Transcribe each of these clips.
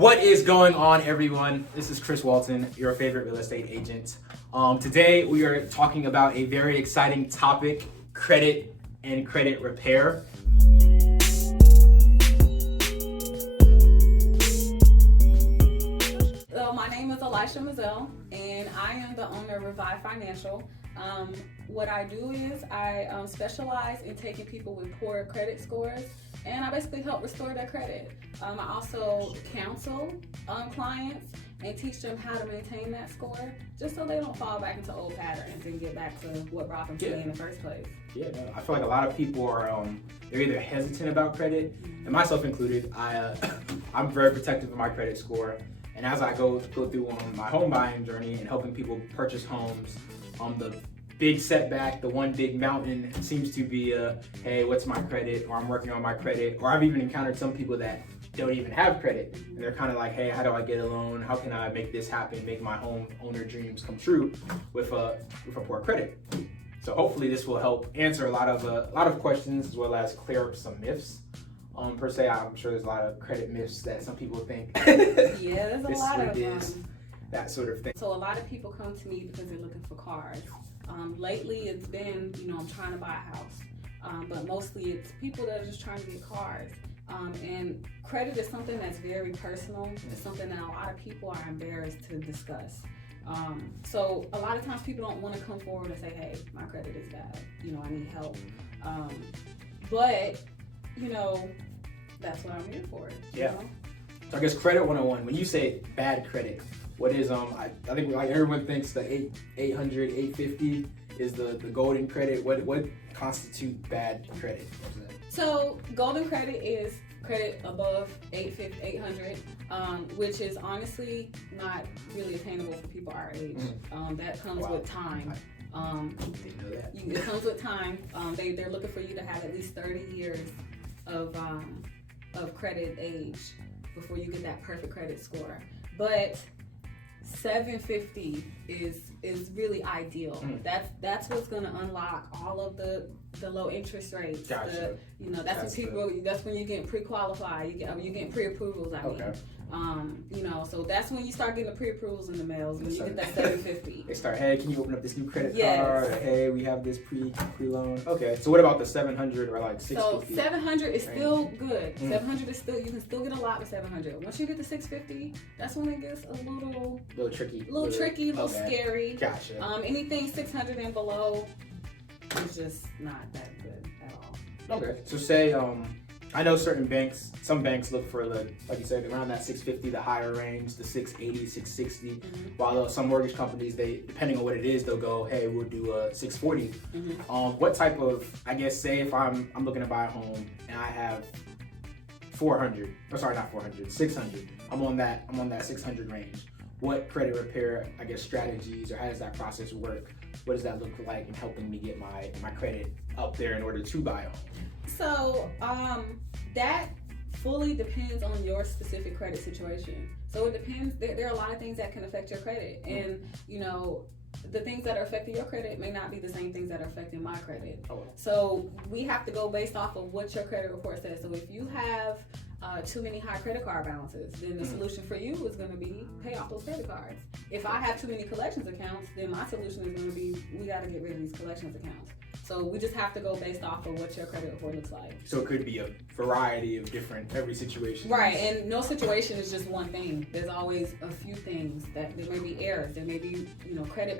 What is going on, everyone? This is Chris Walton, your favorite real estate agent. Today we are talking about a very exciting topic, credit and credit repair. So my name is Illysha Mizelle, and I am the owner of Revive Financial. What I do is I specialize in taking people with poor credit scores, and I basically help restore their credit. I also counsel clients and teach them how to maintain that score, just so they don't fall back into old patterns and get back to what brought them to me in the first place. Yeah, I feel like a lot of people are they're either hesitant about credit, and myself included. I'm very protective of my credit score, and as I go through on my home buying journey and helping people purchase homes, the big setback, the one big mountain seems to be hey, what's my credit? Or I'm working on my credit. Or I've even encountered some people that don't even have credit, and they're kind of like, hey, how do I get a loan? How can I make this happen? Make my home owner dreams come true with a poor credit. So hopefully this will help answer a lot of questions, as well as clear up some myths. Per se, I'm sure there's a lot of credit myths that some people think. Yeah, there's a lot of them. That sort of thing. So a lot of people come to me because they're looking for cars. Lately it's been, I'm trying to buy a house, but mostly it's people that are just trying to get cars. And credit is something that's very personal. It's something that a lot of people are embarrassed to discuss. So a lot of times people don't want to come forward and say, hey, my credit is bad, I need help. But that's what I'm here for. Yeah. So I guess credit 101, when you say bad credit, what is I think like everyone thinks the 800, 850 is the golden credit. What constitutes bad credit? So golden credit is credit above 800, which is honestly not really attainable for people our age. That comes with time. Didn't know that. It comes with time. They're looking for you to have at least 30 years of credit age before you get that perfect credit score. But 750 is really ideal. That's what's going to unlock all of the low interest rates. Gotcha. That's when you get pre-qualified. You get pre-approvals. So that's when you start getting the pre-approvals in the mails. When you get that 750. They start, hey, can you open up this new credit card? Or, hey, we have this pre-loan. Okay. So what about the 700 or like 650? So 700 is still good. 700 is still, you can still get a lot with 700. Once you get to 650, that's when it gets a little tricky, a little scary. Gotcha. Anything 600 and below is just not that good at all. Okay. So say I know some banks look for like you said, around that 650, the higher range, the 680, 660. While some mortgage companies, they, depending on what it is, they'll go, hey, we'll do a 640. What type of, I guess, say if I'm looking to buy a home and I have 600. I'm on that 600 range. What credit repair, I guess, strategies, or how does that process work? What does that look like in helping me get my credit up there in order to buy a home? So that fully depends on your specific credit situation. So it depends. There are a lot of things that can affect your credit, and the things that are affecting your credit may not be the same things that are affecting my credit. So we have to go based off of what your credit report says. So if you have too many high credit card balances, then the solution for you is going to be pay off those credit cards. If I have too many collections accounts, then my solution is going to be we got to get rid of these collections accounts. So we just have to go based off of what your credit report looks like. So it could be a variety of every situation. Right, and no situation is just one thing. There's always a few things that there may be errors. There may be, credit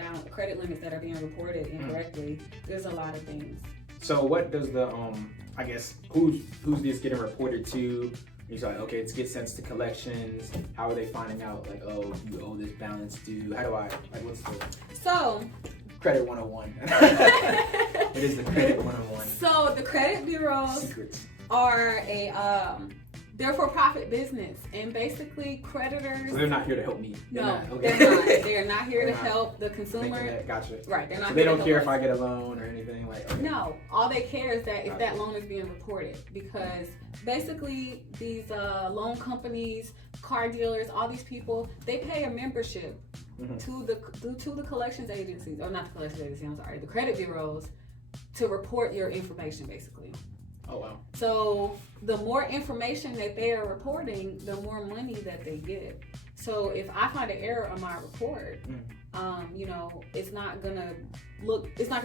limits that are being reported incorrectly. There's a lot of things. So what does the I guess who's this getting reported to? He's like, okay, it gets sent to collections. How are they finding out? Like, oh, you owe this balance due. How do I what's the credit 101? What is the credit 101? So the credit bureaus Secrets. Are they're for profit business, and basically creditors. So they're not here to help me. They're not. They're not here to help the consumer. Gotcha. Right. They're not. So they don't care if I get a loan or anything like. Okay. No. All they care is that if that loan is being reported, because basically these loan companies, car dealers, all these people, they pay a membership to the collections agencies, or not the collections agencies. I'm sorry, the credit bureaus, to report your information, basically. Oh, wow. So the more information that they are reporting, the more money that they get. So if I find an error on my report, you know, it's not gonna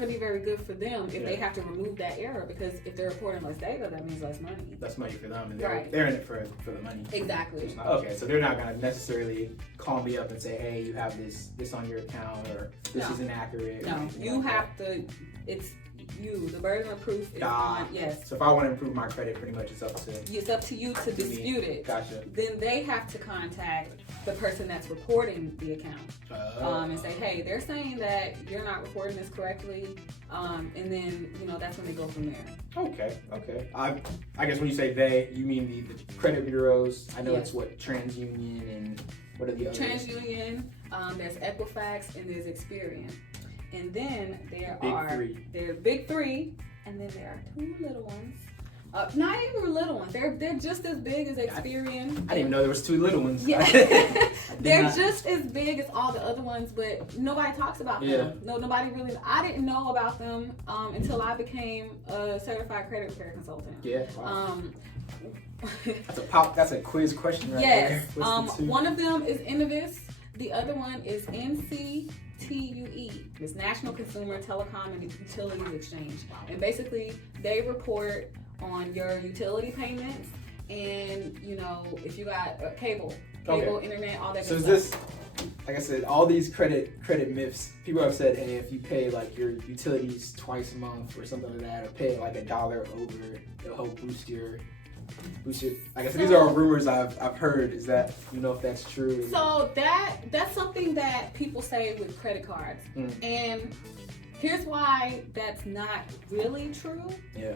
be very good for them if they have to remove that error, because if they're reporting less data, that means less money. Less money for them, and they're in it for the money. Exactly. So okay, so they're not gonna necessarily call me up and say, hey, you have this on your account, or this is inaccurate. No, you have to. It's you. The burden of proof is on. Yes. So if I want to improve my credit, pretty much it's up to you to dispute it. Gotcha. Then they have to contact the person that's reporting the account and say, hey, they're saying that you're not reporting this correctly, and then, you know, that's when they go from there. Okay. I guess when you say they, you mean the credit bureaus. I know it's what, TransUnion, and what are the others? TransUnion, there's Equifax, and there's Experian. And then there are big three, and then there are two little ones. Not even little ones. They're just as big as Experian. I didn't even know there was two little ones. Yeah. They're just as big as all the other ones, but nobody talks about them. No, nobody really. I didn't know about them until I became a certified credit repair consultant. Yeah. Wow. That's a quiz question right there. Yes. One of them is Innovis. The other one is NCTUE. It's National Consumer Telecom and Utilities Exchange. And basically, they report on your utility payments, and, you know, if you got cable, internet, all that. So is this, like I said, all these credit myths? People have said, hey, if you pay like your utilities twice a month or something like that, or pay like $1 over, it'll help boost your. Like I said, these are all rumors I've heard. Is that, you know, if that's true? So that's something that people say with credit cards, and here's why that's not really true. Yeah.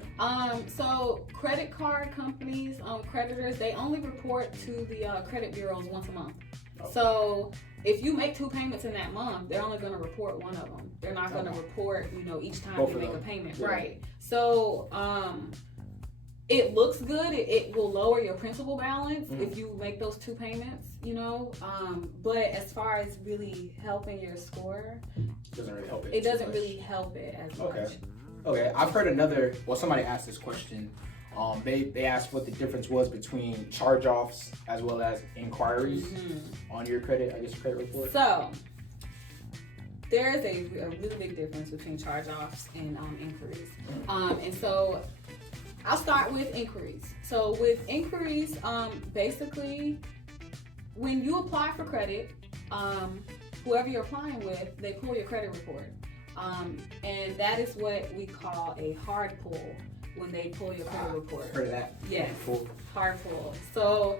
So credit card companies, creditors, they only report to the credit bureaus once a month. Okay. So if you make 2 payments in that month, they're only going to report one of them. They're not going to report, you know, each time you make a payment. Yeah. Right. So it looks good. It will lower your principal balance if you make those 2 payments, you know. But as far as really helping your score, it doesn't really help it. It doesn't really help it as much. Okay. I've heard somebody asked this question. They asked what the difference was between charge-offs as well as inquiries on your credit report. So there is a really big difference between charge-offs and inquiries. And so I'll start with inquiries. So with inquiries, basically, when you apply for credit, whoever you're applying with, they pull your credit report. And that is what we call a hard pull, when they pull your credit report. Heard of that? Yes, hard pull. So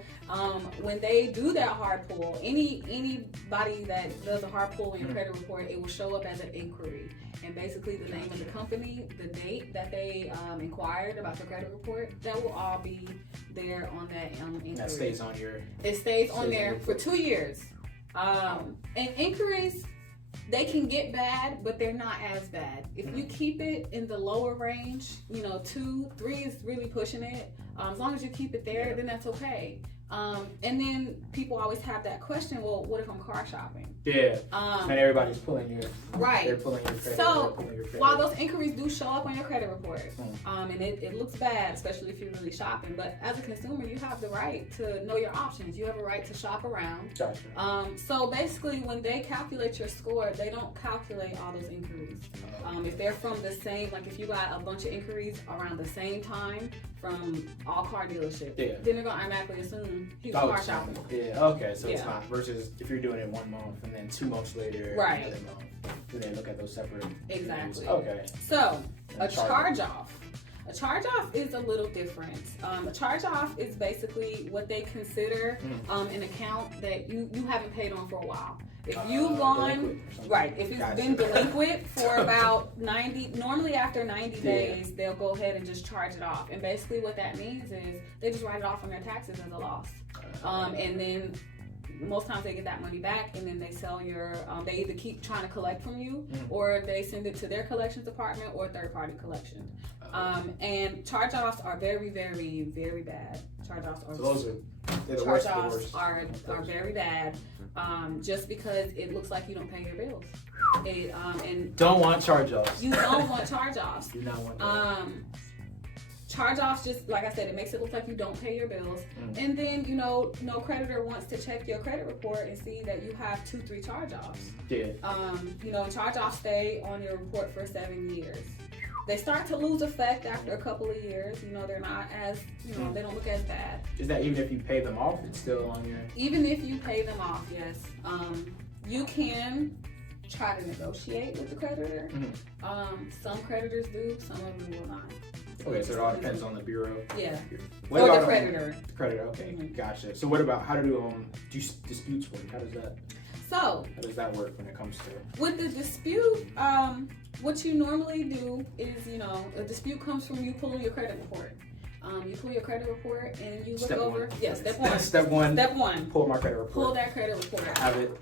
when they do that hard pull, anybody that does a hard pull in your credit report, it will show up as an inquiry. And basically the name of the company, the date that they inquired about the credit report, that will all be there on that inquiry. That stays on your... It stays on there for 2 years. And inquiries, they can get bad, but they're not as bad. If you keep it in the lower range, you know, 2, 3 is really pushing it. As long as you keep it there, then that's okay. And then people always have that question, well, what if I'm car shopping? Yeah. And everybody's pulling your... Right. They're pulling your credit. So, while those inquiries do show up on your credit report, and it looks bad, especially if you're really shopping, but as a consumer, you have the right to know your options. You have a right to shop around. Gotcha. So basically, when they calculate your score, they don't calculate all those inquiries. If they're from the same, like if you got a bunch of inquiries around the same time from all car dealerships, then they're going to automatically assume he was car shopping. Yeah, okay, so it's not, versus if you're doing it 1 month and then 2 months later, another month, then they look at those separate. Exactly. Okay. So, a charge-off. A charge-off is a little different. A charge-off is basically what they consider an account that you haven't paid on for a while. If you've gone, if it's been delinquent for about 90, normally after 90 days, they'll go ahead and just charge it off. And basically what that means is they just write it off on their taxes as a loss. And then most times they get that money back, and then they sell your, they either keep trying to collect from you, or they send it to their collections department or third-party collection. And charge-offs are very, very, very bad. Charge-offs are very bad, just because it looks like you don't pay your bills. And don't want charge-offs. You don't want charge-offs. Do not want that. Charge-offs, just like I said, it makes it look like you don't pay your bills. And then, no creditor wants to check your credit report and see that you have 2-3 charge-offs. Yeah. Charge-offs stay on your report for 7 years. They start to lose effect after a couple of years. They're not as, they don't look as bad. Is that even if you pay them off, it's still on your... Even if you pay them off, yes. You can try to negotiate with the creditor. Some creditors do, some of them will not. Okay, so it all depends on the bureau. Yeah. What or about the creditor. The creditor, okay, gotcha. So what about, how do disputes work? How does that work when it comes to... With the dispute, what you normally do is, a dispute comes from you pulling your credit report. You pull your credit report and you look over... Yeah, step one. Step one. Pull my credit report. Pull that credit report. Have it.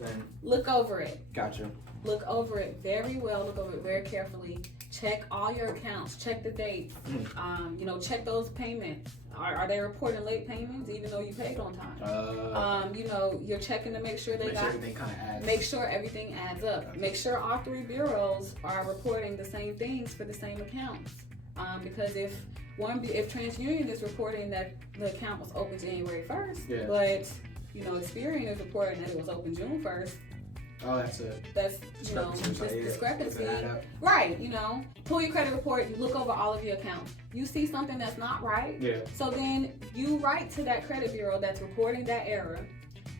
Then... Look over it. Gotcha. Look over it very well. Look over it very carefully. Check all your accounts. Check the dates. Check those payments. Are they reporting late payments even though you paid on time? You're checking to make sure everything kind of adds. Make sure everything adds up. Gotcha. Make sure all 3 bureaus are reporting the same things for the same accounts. Because if TransUnion is reporting that the account was open January 1st, but Experian is reporting that it was open June 1st. Oh, that's discrepancy. Right, pull your credit report, you look over all of your accounts. You see something that's not right. Yeah. So then you write to that credit bureau that's reporting that error,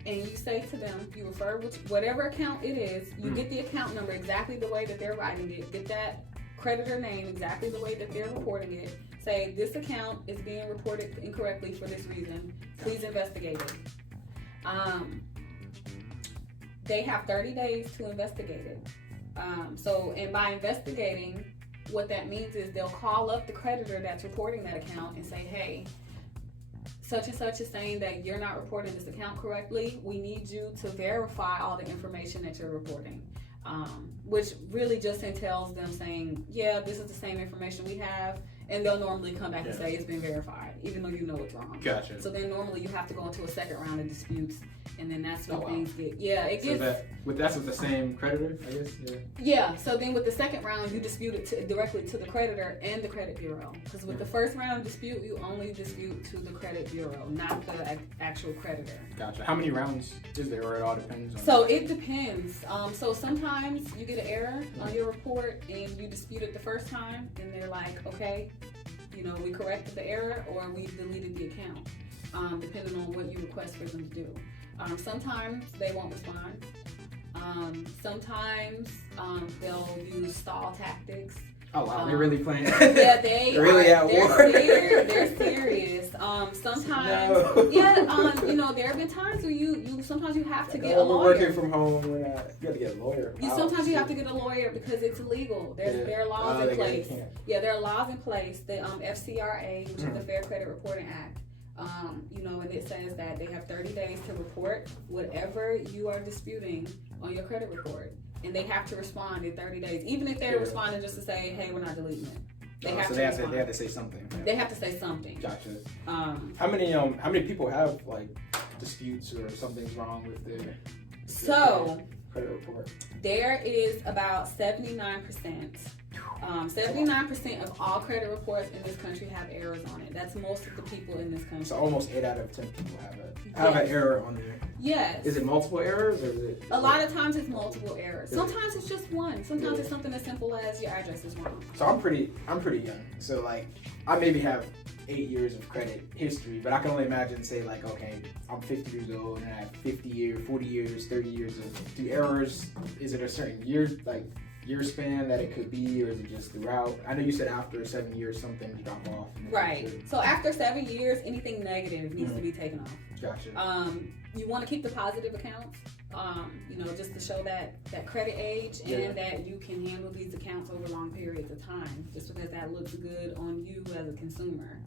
and you say to them, you refer whatever account it is, you get the account number exactly the way that they're writing it, get that creditor name exactly the way that they're reporting it. Say, this account is being reported incorrectly for this reason. Please investigate it. They have 30 days to investigate it. And by investigating, what that means is they'll call up the creditor that's reporting that account and say, hey, such and such is saying that you're not reporting this account correctly. We need you to verify all the information that you're reporting. Which really just entails them saying, yeah, this is the same information we have. And they'll normally come back and say it's been verified, even though you know it's wrong. Gotcha. So then normally you have to go into a second round of disputes, and then that's when things get, that's with the same creditor, I guess? Yeah, so then with the second round, you dispute it directly to the creditor and the credit bureau. Because with the first round of dispute, you only dispute to the credit bureau, not the actual creditor. Gotcha. How many rounds is there, or it all depends on? So it depends. So sometimes you get an error on your report and you dispute it the first time, and they're like, okay, we corrected the error or we deleted the account, depending on what you request for them to do. Sometimes they won't respond. Sometimes they'll use stall tactics. Oh wow, they're really playing. Yeah, they're really at war. They're serious. Sometimes, there have been times where you sometimes you have to get a lawyer. Working from home, you have to get a lawyer. Sometimes you have to get a lawyer because it's illegal. There are laws in place. There are laws in place. The FCRA, which is the Fair Credit Reporting Act. And it says that they have 30 days to report whatever you are disputing on your credit report. And they have to respond in 30 days. Even if they're responding just to say, hey, we're not deleting it. They have to say something. Yeah. They have to say something. Gotcha. How many people have disputes or something's wrong with their credit report? There is about 79%. 79% of all credit reports in this country have errors on it. That's most of the people in this country. So almost 8 out of 10 people have an error on there. Yes. Is it multiple errors or is it? A lot of times it's multiple errors. Sometimes it's just one. Sometimes it's something as simple as your address is wrong. So I'm pretty young. So I maybe have 8 years of credit history, but I can only imagine okay, I'm 50 years old and I have 50 years, 40 years, 30 years of errors. Is it a certain year span that it could be, or is it just throughout? I know you said after 7 years something drop off. Right. So after 7 years, anything negative needs to be taken off. Gotcha. You want to keep the positive accounts, just to show that credit age and that you can handle these accounts over long periods of time, just because that looks good on you as a consumer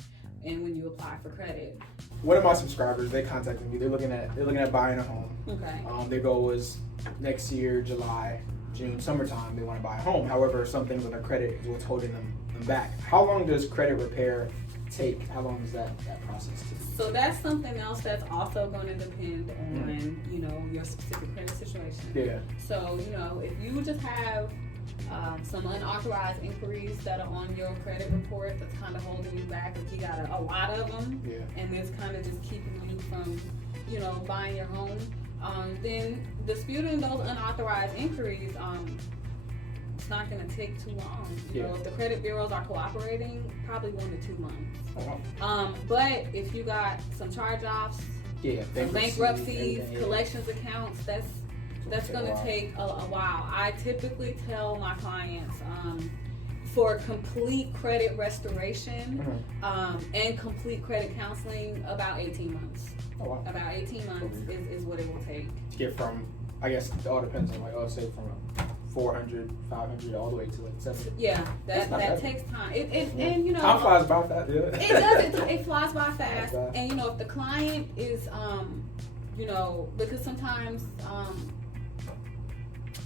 and when you apply for credit. One of my subscribers, they contacted me. They're looking at buying a home. Okay. Their goal was next year, July, June, summertime, they want to buy a home. However, some things on their credit is what's holding them back. How long does credit repair take? How long does that process take? So that's something else that's also going to depend on, your specific credit situation. Yeah. So, if you just have some unauthorized inquiries that are on your credit report that's kind of holding you back. Like you got a lot of them, and it's kind of just keeping you from, buying your home. Then disputing those unauthorized inquiries, it's not going to take too long. You know, if the credit bureaus are cooperating, probably 1 to 2 months. But if you got some charge-offs, some bankruptcies, collections accounts, that's going to take a while. I typically tell my clients for complete credit restoration and complete credit counseling, about 18 months. About 18 months is what it will take. To get from, I guess it all depends on, say from 400, 500, all the way to 700. Yeah, that takes time. And time flies by fast. Yeah. It does. It flies by fast. And if the client is, because sometimes,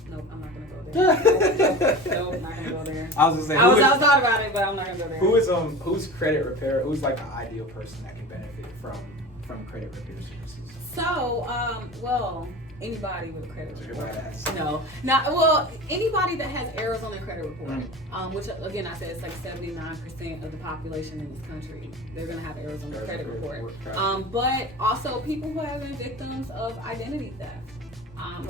nope, I'm not gonna go there. Nope, I'm not gonna go there. I was gonna say, I thought about it, but I'm not gonna go there. Who's credit repair? Who's like the ideal person that can benefit from credit repair services? So, anybody with a credit report. No. Anybody that has errors on their credit report, which again I said it's like 79% of the population in this country, they're gonna have errors on their credit report. But also people who have been victims of identity theft.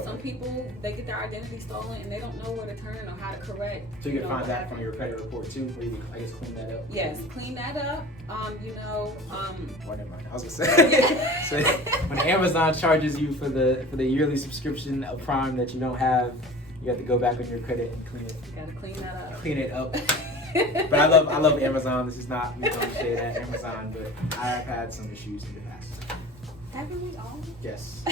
Some people, they get their identity stolen and they don't know where to turn or how to correct. So you can find that from your credit report too, where you can, I guess, clean that up. Yes, clean that up. Well, never mind. I was gonna say, so when Amazon charges you for the yearly subscription of Prime that you don't have, you have to go back on your credit and clean it. You gotta clean that up. Clean it up. But I love Amazon. This is not me going to say that Amazon, but I have had some issues in the past. Haven't we all? Yes.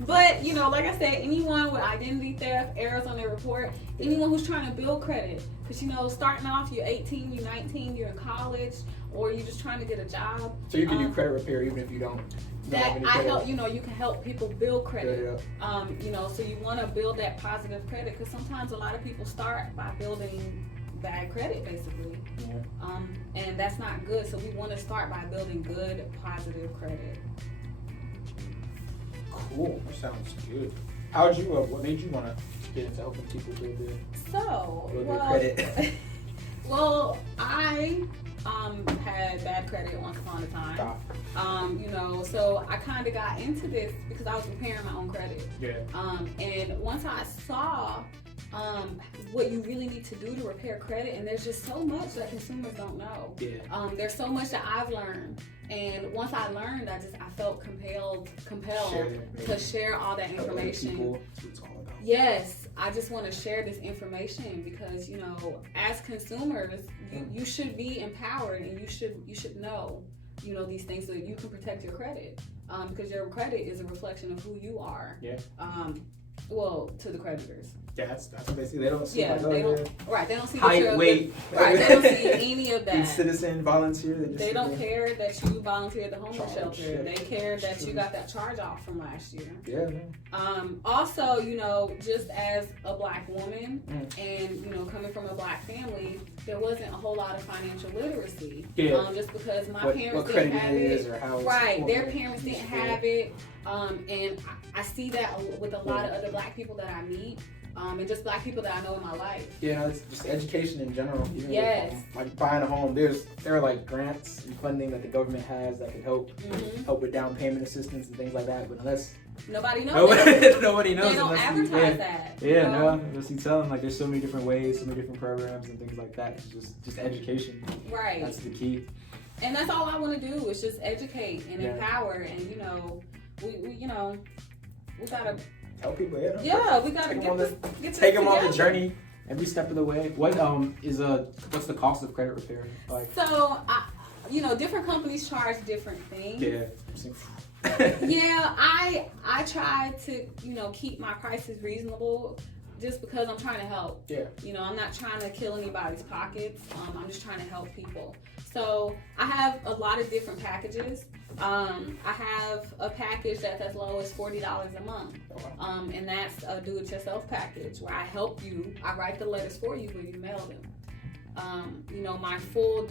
But, like I said, anyone with identity theft, errors on their report, anyone who's trying to build credit, because, starting off, you're 18, you're 19, you're in college, or you're just trying to get a job. So you can do credit repair even if you don't have any credit. You can help people build credit. So you want to build that positive credit, because sometimes a lot of people start by building bad credit, basically. And that's not good. So we want to start by building good, positive credit. Cool. That sounds good. How'd you? What made you want to get into helping people build their credit? Well, I had bad credit once upon a time. So I kind of got into this because I was repairing my own credit. And once I saw what you really need to do to repair credit, and there's just so much that consumers don't know. There's so much that I've learned, and once I learned, I felt compelled to share all that information. Yes, I just want to share this information because as consumers, you should be empowered, and you should know these things so that you can protect your credit, because your credit is a reflection of who you are. To the creditors. Yeah, that's basically, they don't see they don't see height, weight. They don't see any of that. Citizen, volunteer. They don't care that you volunteered at the homeless shelter. They care that you got that charge off from last year. Also, just as a black woman and coming from a black family, there wasn't a whole lot of financial literacy. Just because my parents didn't have it. Their parents didn't have it. And I see that with a lot of other black people that I meet. And just black people that I know in my life. It's just education in general. Like buying a home, there are like grants and funding that the government has that can help with down payment assistance and things like that. But unless nobody knows, nobody knows. They don't advertise that. Unless you tell them like there's so many different ways, so many different programs and things like that. It's just education. Right. That's the key. And that's all I want to do is just educate and empower, and we gotta help people. We gotta take them on the journey every step of the way. What's the cost of credit repair like? So different companies charge different things. I try to keep my prices reasonable, just because I'm trying to help. I'm not trying to kill anybody's pockets. I'm just trying to help people. So I have a lot of different packages. I have a package that's as low as $40 a month. And that's a do-it-yourself package where I help you. I write the letters for you when you mail them. My full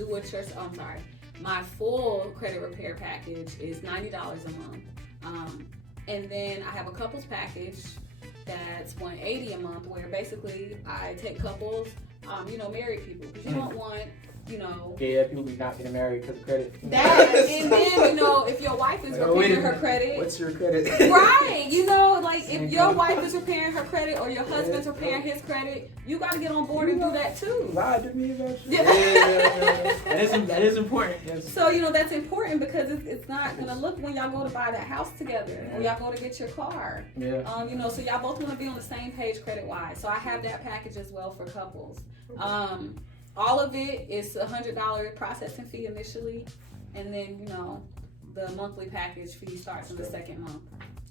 my full credit repair package is $90 a month. And then I have a couples package that's $180 a month, where basically I take couples, married people, because you don't want, Yeah, people be not getting married because of credit. that. And then, if your wife is repairing her credit. What's your credit? Right. Like if your wife is repairing her credit or your husband's repairing his credit, you got to get on board and do that too. Lied to me about you. That is important. Yes. So, that's important because it's not going to look when y'all go to buy that house together or y'all go to get your car. Yeah. So y'all both want to be on the same page credit-wise. So I have that package as well for couples. All of it is $100 processing fee initially, and then, the monthly package fee starts in the second month.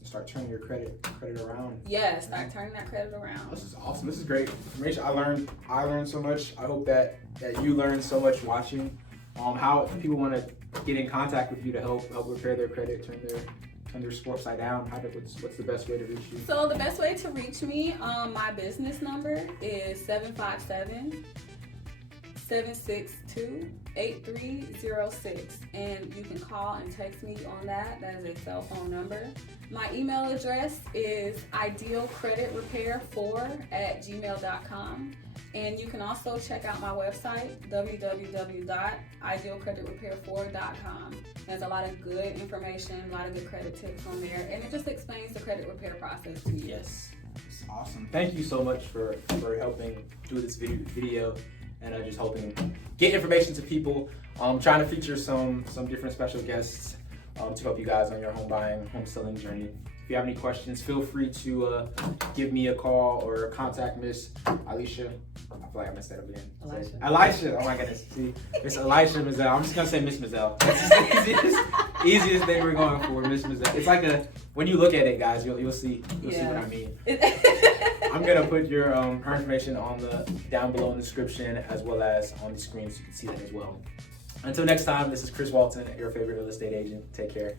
Start turning your credit around. Yeah, start turning that credit around. This is awesome. This is great information. I learned so much. I hope that you learned so much watching. How if people want to get in contact with you to help repair their credit, turn their score upside down, what's the best way to reach you? So the best way to reach me, my business number is 757-762-8306, and you can call and text me on that. That is a cell phone number. My email address is idealcreditrepair4@gmail.com, and you can also check out my website, www.idealcreditrepair4.com. There's a lot of good information, a lot of good credit tips on there, and it just explains the credit repair process to you. Yes, it's awesome. Thank you so much for helping do this video. And just hoping get information to people. Trying to feature some different special guests to help you guys on your home buying, home selling journey. If you have any questions, feel free to give me a call or contact Miss Illysha. I feel like I messed that up again. Illysha. Oh my goodness. See, Miss Illysha Mizelle. I'm just gonna say Miss Mizelle. That's just the easiest thing we're going for, Miss Mizelle. It's like when you look at it, guys, you'll see what I mean. I'm gonna put her information down below in the description as well as on the screen so you can see that as well. Until next time, this is Chris Walton, your favorite real estate agent. Take care.